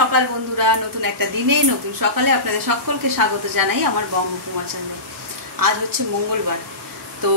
সকাল বন্ধুরা, নতুন একটা দিনে নতুন সকালে আপনাদের সকলকে স্বাগত জানাই আমার বঙ্গকুমার চ্যানেলে। আজ হচ্ছে মঙ্গলবার, তো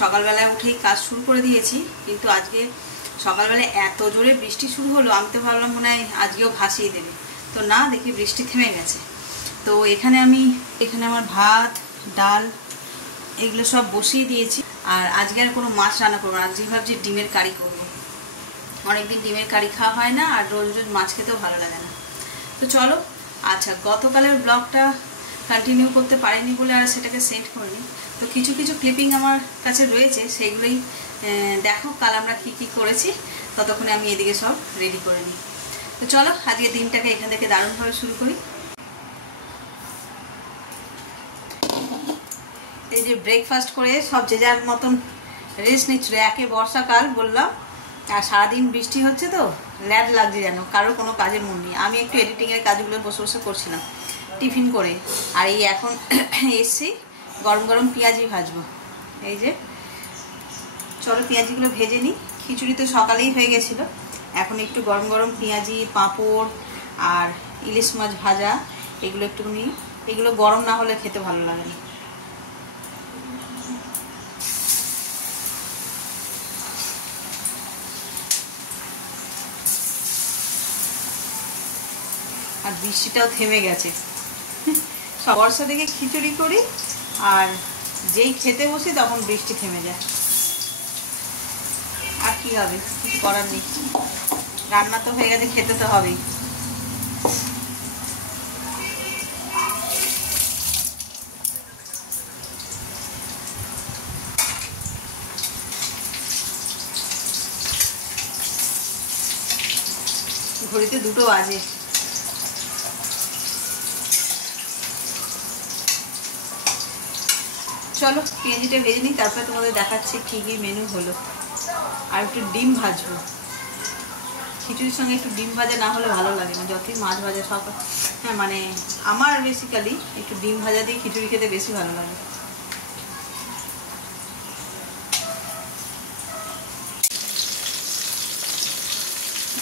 সকালবেলায় উঠেই কাজ শুরু করে দিয়েছি। কিন্তু আজকে সকালবেলায় এত জোরে বৃষ্টি শুরু হলো, আমি তো ভাবলাম মনে হয় আজকেও ভাসিয়ে দেবে, তো না, দেখি বৃষ্টি থেমে গেছে। তো এখানে আমার ভাত ডাল এগুলো সব বসিয়ে দিয়েছি। আর আজকে আর কোনো মাছ রান্না করবো না, আজকে ভাবছি ডিমের কারি করবো। অনেকদিন ডিমের কারি খাওয়া হয় না, আর রোজ রোজ মাছ খেতেও ভালো লাগে না। তো চলো, আচ্ছা, গতকালের ব্লগটা কন্টিনিউ করতে পারিনি বলে আর সেটাকে সেন্ড করিনি। তো কিছু কিছু ক্লিপিং আমার কাছে রয়েছে, সেগুলোই দেখো কাল আমরা কি কি করেছি। ততক্ষণে আমি এদিকে সব রেডি করে নিই। তো চলো, আজকে দিনটাকে এখান থেকে দারুণভাবে শুরু করি। এই যে ব্রেকফাস্ট করে সব যে যার মতন রেস্ট নিচ্ছিল। একে বর্ষাকাল বললাম, আর সারাদিন বৃষ্টি হচ্ছে, তো ল্যাড লাগছে যেন, কারোর কোনো কাজের মন নেই। আমি একটু এডিটিংয়ের কাজগুলো বসে বসে করছিলাম টিফিন করে। আর এই এখন এসছি গরম গরম পেঁয়াজি ভাজবো। এই যে চলো পেঁয়াজিগুলো ভেজে নিই। খিচুড়ি তো সকালেই হয়ে গেছিলো, এখন একটু গরম গরম পেঁয়াজি, পাঁপড় আর ইলিশ মাছ ভাজা এগুলো একটুখানি, এগুলো গরম না হলে খেতে ভালো লাগে না। আর বৃষ্টিটাও থেমে গেছে। বর্ষা থেকে খিচুড়ি করি, আর যেই খেতে বসি তখন বৃষ্টি থেমে যায়। আর কি হবে, কিছু করার নেই, রান্না তো হয়ে গেছে, খেতে তো হবেই। ঘড়িতে 2টো বাজে। চলো পেঁয়াজিটা ভেজে নিই, তারপরে তোমাদের দেখাচ্ছি কী কী মেনু হলো। আর একটু ডিম ভাজবো, খিচুড়ির সঙ্গে একটু ডিম ভাজা না হলে ভালো লাগে না, যতই মাছ ভাজা সব। হ্যাঁ, মানে আমার বেসিক্যালি একটু ডিম ভাজা দিয়ে খিচুড়ি খেতে বেশি ভালো লাগে।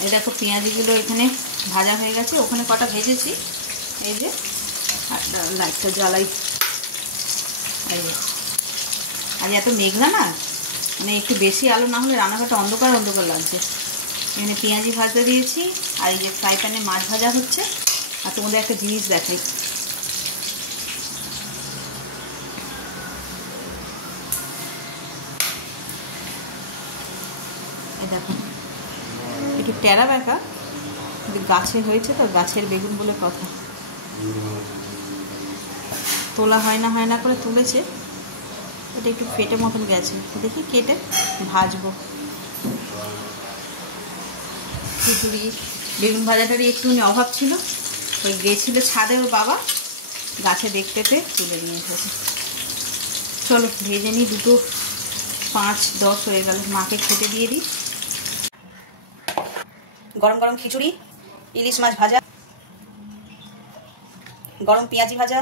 এই দেখো পেঁয়াজিগুলো এখানে ভাজা হয়ে গেছে, ওখানে কটা ভেজেছি। এই যে লাইটটা জ্বালাই। এই যে আজ এত মেঘলা না, মানে একটু বেশি আলো না হলে রান্নাঘরটা অন্ধকার অন্ধকার লাগছে। এখানে পেঁয়াজি ভাজতে দিয়েছি, আর এই যে ফ্রাই প্যানে মাছ ভাজা হচ্ছে। আর তোমাদের একটা জিনিস দেখাই, এই দেখো একটু টেরা বেঁকা, গাছে হয়েছে তো, গাছের বেগুন বলে কথা, তোলা হয় না করে তুলেছে। এটা একটু ফেটে মতন গেছে, দেখি কেটে ভাজবো। খিচুড়ি বেগুন ভাজাটারই একটুখানি অভাব ছিল, ওই গেছিলো ছাদে ওর বাবা, গাছে দেখতে পেয়ে তুলে নিয়ে এসেছে। চলো ভেজে নিই, 2টো 5-10 হয়ে গেল, মাকে খেতে দিয়ে দিই। গরম গরম খিচুড়ি, ইলিশ মাছ ভাজা, গরম পেঁয়াজি ভাজা,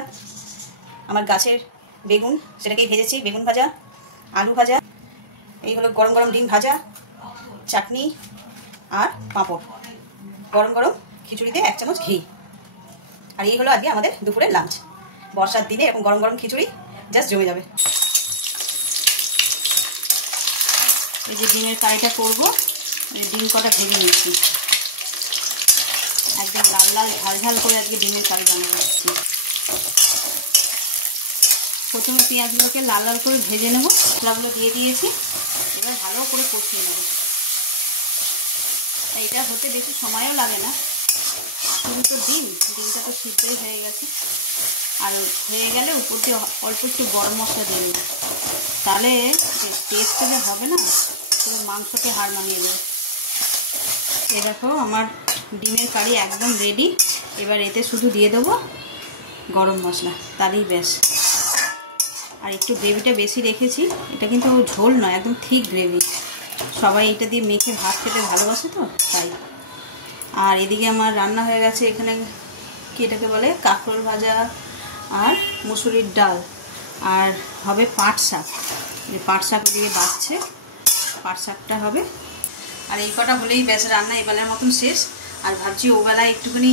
আমার গাছের বেগুন সেটাকেই ভেজেছি, বেগুন ভাজা, আলু ভাজা, এই হলো গরম গরম ডিম ভাজা, চাটনি আর পাঁপড়, গরম গরম খিচুড়িতে 1 চামচ ঘি। আর এই হলো আজকে আমাদের দুপুরের লাঞ্চ। বর্ষার দিনে এরকম গরম গরম খিচুড়ি জাস্ট জমে যাবে। এই যে ডিমের কারিটা করবো, ডিম কটা ভেজে নিচ্ছি, একদম লাল লাল ঝাল ঝাল করে আজকে ডিমের কারি বানাচ্ছি। প্রথমে পেঁয়াজগুলোকে লাল লাল করে ভেজে নেবো, মশলাগুলো দিয়ে দিয়েছি, এবার ভালো করে কষিয়ে নেবো। এটা হতে বেশি সময়ও লাগে না, শুধু তো ডিমটা তো সিদ্ধই হয়ে গেছে। আর হয়ে গেলে উপর দিয়ে অল্প একটু গরম মশলা দিয়ে নেব, তাহলে টেস্টটা যে হবে না, পুরো মাংসকে হার মানিয়ে দেবে। এ দেখো আমার ডিমের কারি একদম রেডি। এবার এতে শুধু দিয়ে দেবো গরম মশলা, তাহলেই ব্যাস। আর একটু গ্রেভিটা বেশি রেখেছি, এটা কিন্তু ঝোল নয়, একদম ঠিক গ্রেভি। সবাই এটা দিয়ে মেখে ভাত খেতে ভালোবাসে তো তাই। আর এদিকে আমার রান্না হয়ে গেছে, এখানে কি এটাকে বলে, কাঁকরোল ভাজা আর মুসুরির ডাল, আর হবে পাট শাক। পাট শাক দিয়ে বাছছে, পাট শাকটা হবে। আর এই কটা হলেই ব্যাস রান্না এবারের মতন শেষ। আর ভাবছি ওবেলায় একটুখানি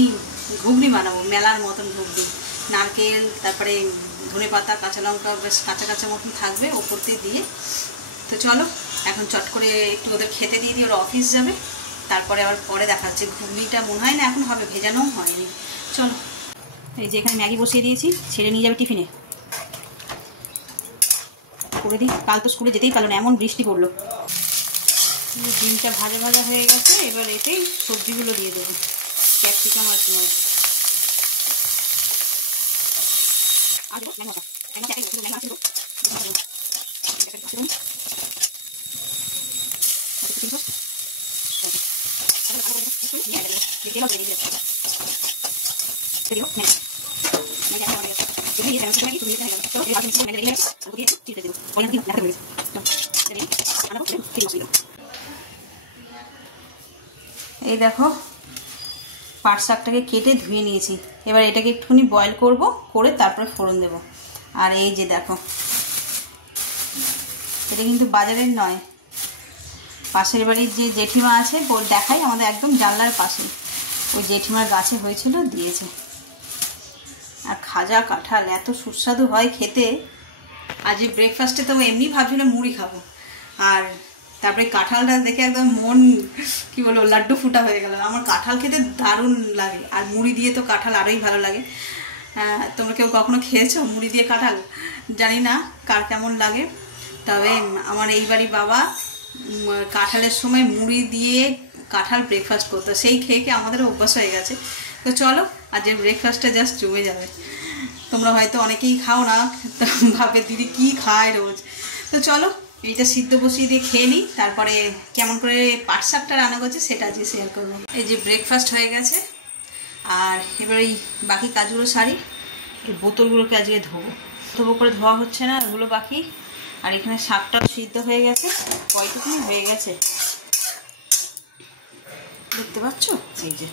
ঘুগনি বানাবো, মেলার মতন ঘুগনি, নারকেল তারপরে ধনে পাতা কাঁচা লঙ্কা বেশ কাঁচা কাঁচা মতন থাকবে ওপর দিয়ে। তো চলো এখন চট করে একটু ওদের খেতে দিয়ে দিই, ওরা অফিস যাবে, তারপরে আবার পরে দেখা যাচ্ছে। ঘুগনিটা মনে হয় না এখন হবে, ভেজানোও হয়নি। চলো এই যে এখানে ম্যাগি বসিয়ে দিয়েছি, ছেড়ে নিয়ে যাবে টিফিনে, করে দিই। কাল তো স্কুলে যেতেই পারলো না, এমন বৃষ্টি পড়লো। ডিমটা ভাজা ভাজা হয়ে গেছে, এবার এতেই সবজিগুলো দিয়ে দেবো, ক্যাপসিকাম আর পেঁয়াজ। এই দেখো পাট শাকটাকে কেটে ধুয়ে নিয়েছি, এবার এটাকে একটুখানি বয়েল করব, করে তারপরে ফোড়ন দেব। আর এই যে দেখো, এটা কিন্তু বাজারের নয়, পাশের বাড়ির যে জেঠিমা আছে দেখাই, আমাদের একদম জানলার পাশে, ওই জেঠিমার গাছে হয়েছিল, দিয়েছে। আর খাজা কাঁঠাল এত সুস্বাদু হয় খেতে। আজ ব্রেকফাস্টে তো এমনি ভাবছিলাম মুড়ি খাবো, আর তারপরে কাঁঠালটা দেখে একদম মন কি বলবো লাড্ডু ফুটা হয়ে গেল। আমার কাঁঠাল খেতে দারুণ লাগে, আর মুড়ি দিয়ে তো কাঁঠাল আরোই ভালো লাগে। তোমরা কেউ কখনো খেয়েছো মুড়ি দিয়ে কাঁঠাল? জানি না কার কেমন লাগে, তবে আমার এই বাড়ির বাবা কাঁঠালের সময় মুড়ি দিয়ে কাঁঠাল ব্রেকফাস্ট করতো, সেই খেয়ে খেয়ে আমাদেরও অভ্যাস হয়ে গেছে। তো চলো আজকের ব্রেকফাস্টটা জাস্ট জমে যাবে। তোমরা হয়তো অনেকেই খাও না, ভাবে দিদি কি খায় রোজ। তো চলো এইটা সিদ্ধ বসিয়ে দিয়ে খেয়ে নিই, তারপরে কেমন করে পাট শাকটা রান্না করছি সেটা আজকে শেয়ার করবো। এই যে ব্রেকফাস্ট হয়ে গেছে, আর এবার এই বাকি কাজগুলো সারি। এই বোতলগুলোকে আজকে ধোবো করে ধোয়া হচ্ছে না, এগুলো বাকি। আর এখানে শাকটাও সিদ্ধ হয়ে গেছে, কয়টুকুনি হয়ে গেছে দেখতে পাচ্ছ, এই যে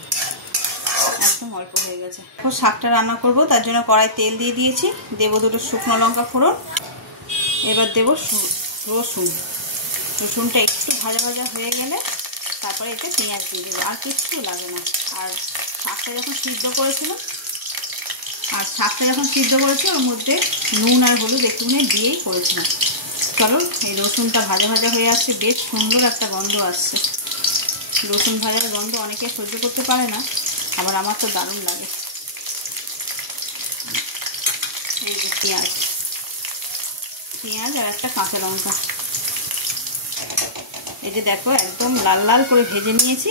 একদম অল্প হয়ে গেছে। এখন শাকটা রান্না করব, তার জন্য কড়াই তেল দিয়ে দিয়েছি, দেবো 2টো শুকনো লঙ্কা ফোড়ন, এবার দেবো রসুনটা একটু ভাজা ভাজা হয়ে গেলে তারপরে এতে পেঁয়াজ দিয়ে দেবো, আর কিচ্ছু লাগে না। আর শাকটা যখন সিদ্ধ করেছি ওর মধ্যে নুন আর হলুদ একটুখানি দিয়েই করেছিলাম। চলো এই রসুনটা ভাজা ভাজা হয়ে আসছে, বেশ সুন্দর একটা গন্ধ আসছে। রসুন ভাজার গন্ধ অনেকে সহ্য করতে পারে না, আবার আমার তো দারুণ লাগে। এই যে পেঁয়াজ আর একটা কাঁচা লঙ্কা, এই যে দেখো একদম লাল লাল করে ভেজে নিয়েছি।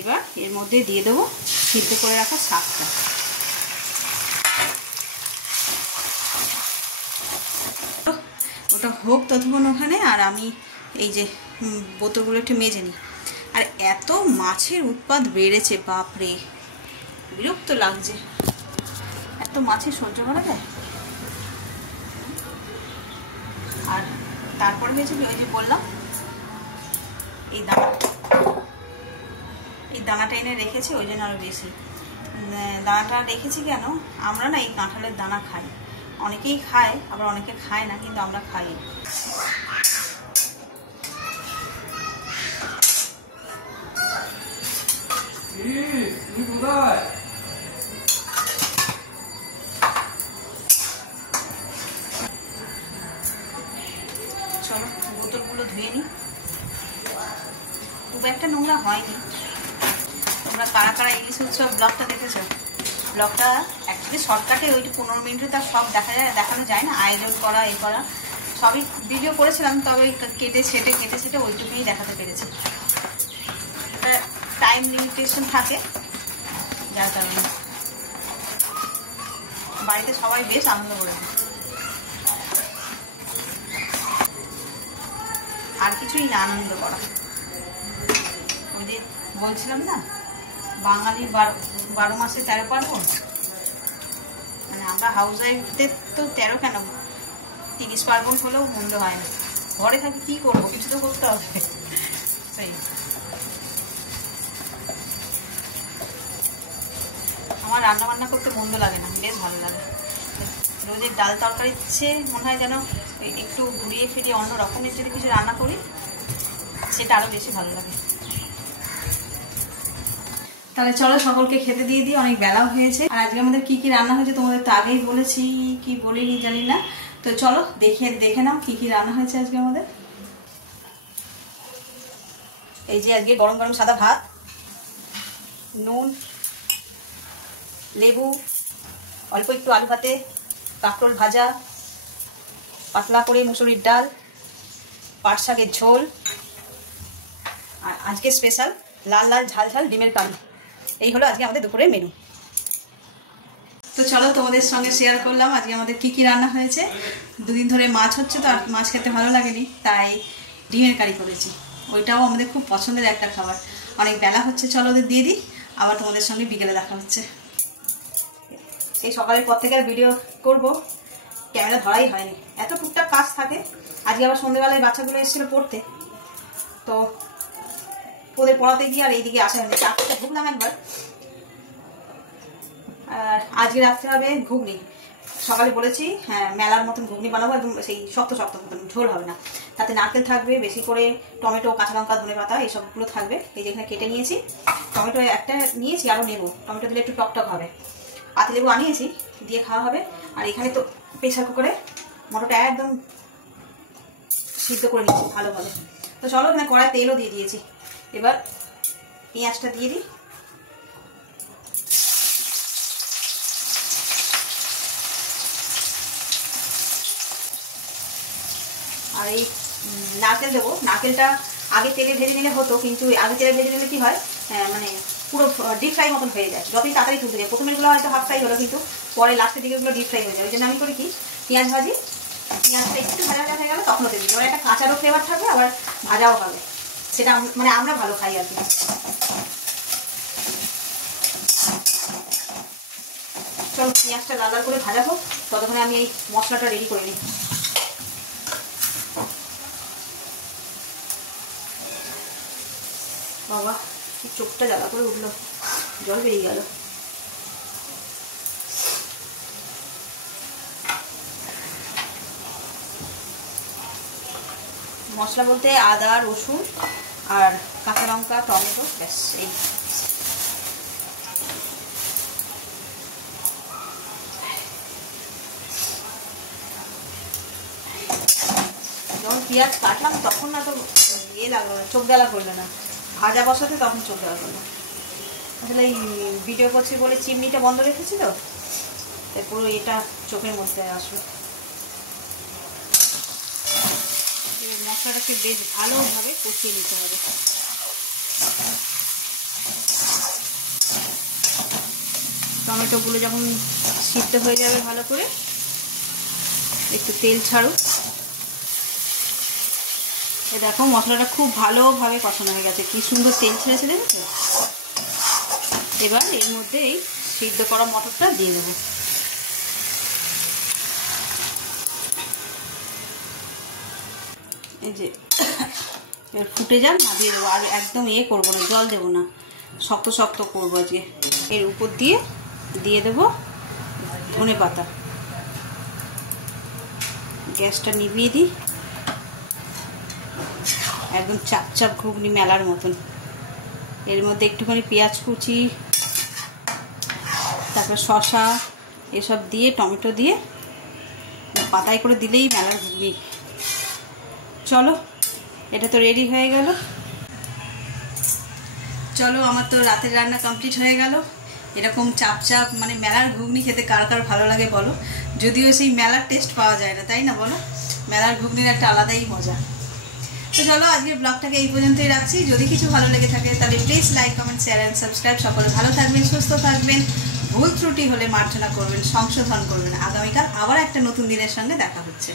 এবার এর মধ্যে দিয়ে দেবো সিদ্ধ করে রাখা শাকটা। ওটা হোক ততক্ষণ ওখানে, আর আমি এই যে বোতলগুলো একটু মেজে নিই। আর এত মাছের উৎপাত বেড়েছে, বাপরে বিরক্ত লাগছে, এত মাছের সহ্য করা যায়। আর তারপরে হয়েছে ওই যে বললাম এই দানাটা এনে রেখেছি, ওই জন্য আরো বেশি দানাটা রেখেছি। কেন আমরা না এই কাঁঠালের দানা খাই, অনেকেই খায় আবার অনেকে খায় না, কিন্তু আমরা খাই। চলো বোতলগুলো ধুয়ে নিই, খুব একটা নোংরা হয়নি। তোমরা কারা কারা ইলিশ উৎসব ব্লগটা দেখেছো? ব্লগটা অ্যাকচুয়ালি শর্টকাটে ওইটা 15 মিনিটে তার সব দেখানো যায় না, আয়োজন করা এ করা সবই ভিডিও করেছিলাম, তবে কেটে সেটে ওইটুকুই দেখাতে পেরেছি। টাইম লিমিটেশন থাকে, যার কারণে বাড়িতে সবাই বেশ আনন্দ করেছে। আর কিছুই না, আনন্দ করা। ওই যে বলছিলাম না, বাঙালির 12 মাসে 13 পার্বণ, মানে আমরা হাউস ওয়াইফদের তো 13 কেন 30 পার্বণ হলেও মন্দ হয় না। ঘরে থাকি কি করবো, কিছু তো করতে হবে। সেই আমার রান্না বান্না করতে মন্দ লাগে না, বেশ ভালো লাগে। রোজের ডাল তরকারির চেয়ে মনে হয় যেন একটু ঘুরিয়ে ফিরিয়ে অন্য রকমের যদি কিছু রান্না করি সেটা আরো বেশি ভালো লাগে। তাহলে চলো সকলকে খেতে দিয়ে দিই, অনেক বেলাও হয়েছে। আর আজকে আমাদের কি কি রান্না হয়েছে তোমাদের তো আগেই বলেছি, কি বলিনি জানি না। তো চলো দেখে নাও কি কি রান্না হয়েছে আজকে আমাদের। এই যে আজকে গরম গরম সাদা ভাত, নুন, লেবু, অল্প একটু আলু ভাতে, কাঁকরোল ভাজা, পাতলা করে মুসুরির ডাল, পাট শাকের ঝোল, আর আজকে স্পেশাল লাল লাল ঝাল ঝাল ডিমের কারি। এই হলো আজকে আমাদের দুপুরের মেনু। তো চলো তোমাদের সঙ্গে শেয়ার করলাম আজকে আমাদের কি কি রান্না হয়েছে। দুদিন ধরে মাছ হচ্ছে তো, আর মাছ খেতে ভালো লাগেনি, তাই ডিমের কারি করেছি। ওইটাও আমাদের খুব পছন্দের একটা খাবার। অনেক বেলা হচ্ছে, চলো ওদের দিয়ে দিই, আবার তোমাদের সঙ্গে বিকেলে দেখা হচ্ছে। এই সকালের পর থেকে আর ভিডিও করবো, ক্যামেরা ধরাই হয়নি, এত টুকটাক কাজ থাকে। আজকে আবার সন্ধ্যেবেলায় বাচ্চাগুলো এসেছিলো পড়তে, তো ওদের পড়াতে গিয়ে আর এইদিকে আসা হয়নি। চারটে ঢুকলাম একবার। আর আজকে রাত্রে হবে ঘুগনি। সকালে বলেছি হ্যাঁ মেলার মতন ঘুগনি বানাবো, একদম সেই শক্ত শক্ত মতন, ঝোল হবে না। তাতে নারকেল থাকবে, বেশি করে টমেটো, কাঁচা লঙ্কা, ধনে পাতা এইসবগুলো থাকবে। এই যেখানে কেটে নিয়েছি, টমেটো একটা নিয়েছি, আরও নেবো। টমেটো দিলে একটু টকটক হবে। পাতিলেবু আনিয়েছি, দিয়ে খাওয়া হবে। আর এখানে তো প্রেসার কুকারে মটরটা একদম সিদ্ধ করে নিচ্ছি ভালোভাবে। তো চলো এখানে কড়াই তেলও দিয়ে দিয়েছি। এবার পেঁয়াজটা দিয়ে দিই। আর এই নারকেল দেবো। নারকেলটা আগে তেলে ভেজে নিলে হতো, কিন্তু আগে তেলে ভেজে নিলে কি হয়, মানে পুরো ডিপ ফ্রাই মতন হয়ে যায়। যতই তাড়াতাড়ি তুলতে যায়, প্রথমেরগুলো হয়তো হাফ ফ্রাই হলো, কিন্তু পরে লাস্টের দিকে ডিপ ফ্রাই হয়ে যায়। ওই জন্য আমি করি কি, পেঁয়াজ ভাজি, পেঁয়াজটা একটু ভাজা ভাজা হয়ে গেলে তখন তেল দিই। এবার একটা কাঁচারও ফ্লেভার থাকবে, আবার ভাজাও হবে। সেটা মানে আমরা ভালো খাই আর কি। চলো পেঁয়াজটা লাল লাল করে ভাজা হোক, ততক্ষণে আমি এই মশলাটা রেডি করে নিই। বাবা কি চোখটা জ্বালা করে উঠলো, জল বেরিয়ে গেল। মশলা বলতে আদা, রসুন আর কাঁচা লঙ্কা, টমেটো, ব্যাস এই। যখন পেঁয়াজ কাটলাম তখন না তো ইয়ে লাগলো না, চোখ জ্বালা করলো না। ভাজা বসাতে তখন চোখ জ্বালা করলো। আসলে এই ভিডিও করছি বলে চিমনিটা বন্ধ রেখেছি তো, তাই পুরো এটা চোখের মধ্যে আসবে। মশলাটাকে বেশ ভালোভাবে কষিয়ে নিতে হবে। টমেটোগুলো যখন সিদ্ধ হয়ে যাবে ভালো করে, একটু তেল ছাড়ুক। এ দেখো মশলাটা খুব ভালোভাবে কষানো হয়ে গেছে, কি সুন্দর তেল ছেড়েছে দেখেছো। এবার এর মধ্যে এই সিদ্ধ করা মটরটা দিয়ে দেবো। এই যে এবার ফুটে যাক, না দিয়ে দেবো। আর একদম করবো না, জল দেবো না, শক্ত শক্ত করবো আজকে। এর উপর দিয়ে দেবো ধনে পাতা। গ্যাসটা নিভিয়ে দিই। একদম চাপ চাপ ঘুগনি মেলার মতন। এর মধ্যে একটুখানি পেঁয়াজ কুচি, তারপর শসা এসব দিয়ে, টমেটো দিয়ে পাতায় করে দিলেই মেলার ঘুগনি। চলো এটা তো রেডি হয়ে গেল। চলো আমার তো রাতের রান্না কমপ্লিট হয়ে গেল। এরকম চাপ চাপ মানে মেলার ঘুগনি খেতে কার কার ভালো লাগে বলো। যদিও সেই মেলার টেস্ট পাওয়া যায় না, তাই না বলো। মেলার ঘুগনির একটা আলাদাই মজা। তো চলো আজকের ব্লগটাকে এই পর্যন্তই রাখছি। যদি কিছু ভালো লেগে থাকে তাহলে please like, comment, share and subscribe. সকলে ভালো থাকবেন, সুস্থ থাকবেন। ভুল ত্রুটি হলে মার্জনা করবেন, সংশোধন করবেন। আগামীকাল আবার একটা নতুন দিনের সঙ্গে দেখা হচ্ছে।